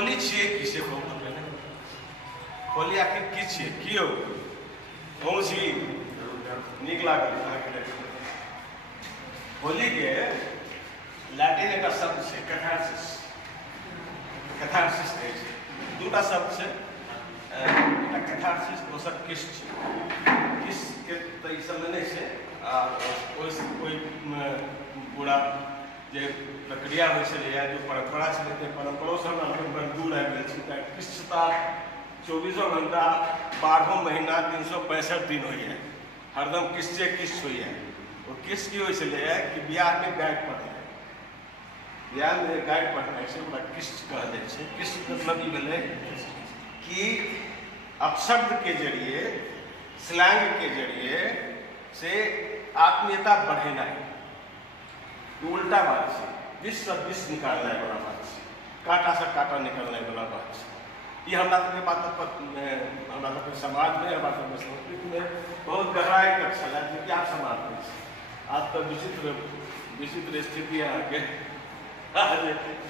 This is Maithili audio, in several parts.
होली छियै की से कहू ने होली आखिर की छियै की हो कहूँ छी नीक लागल अहाँके होली के लैटिन एक शब्द छै कैथारसिस कहै छै दूटा शब्द छै एकटा कैथारसिस दोसर किस छै किस के तऽ ई सब नहि छै आ ओहिसँ कोई पूरा जे प्रक्रिया होइ छलैए जो परम्परा छलै ताहि परम्परोसँ हमरा दूर आबि गेल छी तऽ किछुता 24 घंटा 12 महीना 365 दिन होइए हरदम किश्ते किस्त होइए वो किस्त की होइ छलैए कि बिहारमे गाइड पढ़नाइ बिहारमे गाइड पढ़नाइ छै ओकरा किस्त कहल जाइ छै किस्त मतलब ई भेलै कि अपशब्द के जरिए स्लैंग के जरिए से आत्मीयता बढ़ेनाइ उल्टा बात है विष से विष निकालने वाला बात है कांटा से कांटा निकलने वाला बात है ये हमरा सबके बात हमरा सबके समाज में हमरा सबके संस्कृति में बहुत गहराई तक चला जो कि आप समाज में आज तो विचित्र स्थिति अहाँके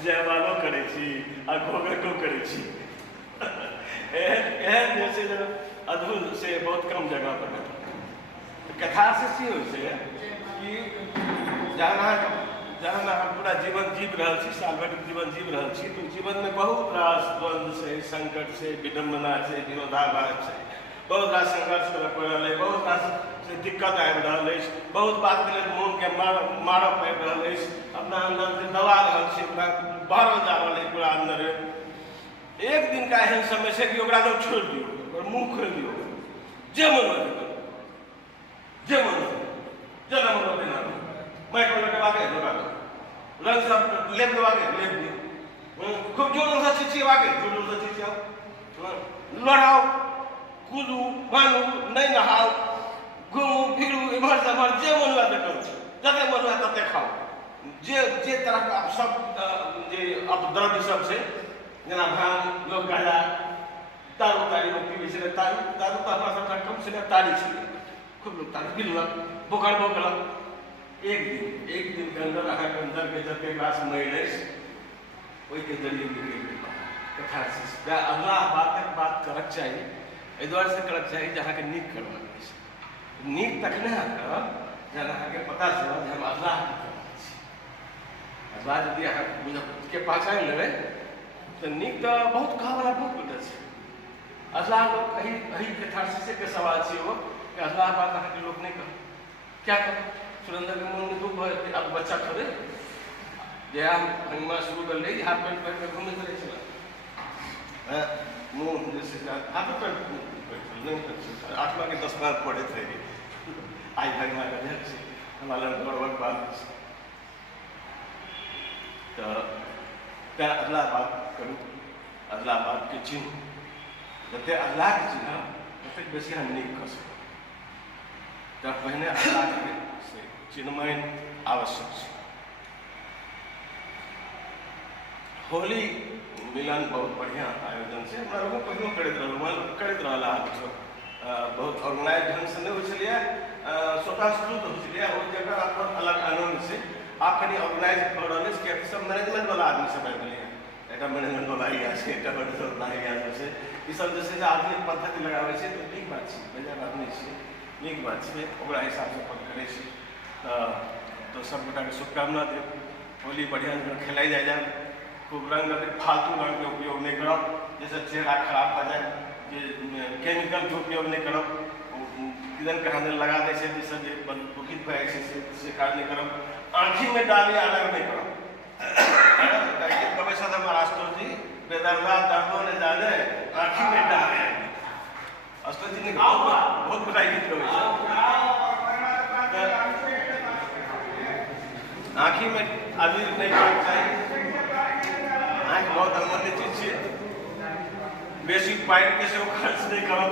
जयमालो करै छी आ घोघटो करै छी एहन जे छै अद्भुत से बहुत कम जगह पर कैथारसिस की होइ छै कि जहन हम पूरा जीवन जीव रहा छी साल भर जीवन जीव रहा छी तो जीवन में बहुत रास द्वंद्व से संकट से विडम्बना से विरोधाभास से बहुत रास संघर्ष करय पड़ रहा है बहुत रास से दिक्कत आबि रहा है बहुत बात के लिए मोन के मारऽ पड़ि रहा है अपना अंदर से दबा रहा है ओकरा बाहर जा रहा है पूरा अंदर एक दिन का एहन समय से कि ओकरा सब छोड़ दियो और मुंह खोल दियो जे मन हो जे मन हो जेना मन हो तेना मैं को लगा के लगा दो रंग सब लेप दवा के लेप दियो खूब जोर से चिचिया के जोर से चिचिया लड़ाओ कूदू मानू नहीं नहाओ घूमू फिरू इधर से इधर जे मन हुआ करो जते मन हुआ तते खाओ जे तरह का सब जे अपद्रव्य सब से जेना भांग लोग गाजा दारू तारी में पीबे छले दारू तो हमरा सबटा कम से तारी छले खूब लोग तारी पीलक बोकर बोकलक एक दिन के अंदर अहाँके अंदर के जते गाछ मरि ओहि के जरिए निकलि गेल कैथारसिस अल्लाह बात करक चाही एहि दुआरे से करक चाही जे अहाँके नीक करबाक छै नीक तखने करब जहन अहाँके पता चलत जे हम अल्लाह के करबाक छी अल्लाह यदि अहाँके पहचान लेबै तो नीक तो बहुत कहावला बहुत बेटा छै अल्लाह लोग एही कैथारसिस के सवाल छै वो कि अल्लाह बात अहाँके लोग नहीं कह क्या कह सुरेंद्र के मन में दुख है अब बच्चा थोड़े जया हंगमा शुरू कर ले हाथ पैंट पहन के घूमने चले चला मुंह जैसे हाथ पैंट नहीं 8वां के 10वां पढ़े थे आई हंगमा का जग से हमारा बड़बड़ बात तो त्या अल्लाह बात करूँ अल्लाह बात के चिन्ह जते अल्लाह के चिन्ह तते बेसी हम नहीं कर सकते तब पहले अल्लाह के चिन्मय आवश्यक है होली मिलन बहुत बढ़िया आयोजन से हमरा लोग पहिनो करैत रहला बहुत ऑर्गेनाइज ढंग से नहीं हो स्वतःस्फूर्त हो जगह अपन अलग आनंद से आप कहीं ऑर्गेनाइज कर रहे हैं कि सब मैनेजमेंट वाला आदमी सब आबि गेलै एक मैनेजमेंट वाला ही आछे एक मैनेजमेंट वाला ही आछे से ई सब जैसे आदमी पद्धति लगाबै छै तो ठीक बात छै बेजा बात नहीं छै नीक बात छै ओकरा हिसाब से अपन करै छै तो सब गोटा के शुभकामना दे होली बढ़िया खेलाई जाए खूब रंग फालतू रंग के उपयोग नहीं करब जैसे चेहरा खराब हो जाए केमिकल के उपयोग नहीं करब किदन के हाथ लगा दे जैसे दुखित भए से काज नहीं करब आँखी में डाली अलग नहीं करब कभी साथ हमारा अष्टोजी बेदर्दा दर्दों ने जाने आँखी में डाले अष्टोजी ने बहुत बुराई गीत कहे आँखी में अबीर नहीं करना चाहिए आँख बहुत अमूल्य चीज है बेसी पाइन के से खर्च नहीं करो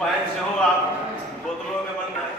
पाइन से हो आप बोतलों में बनना है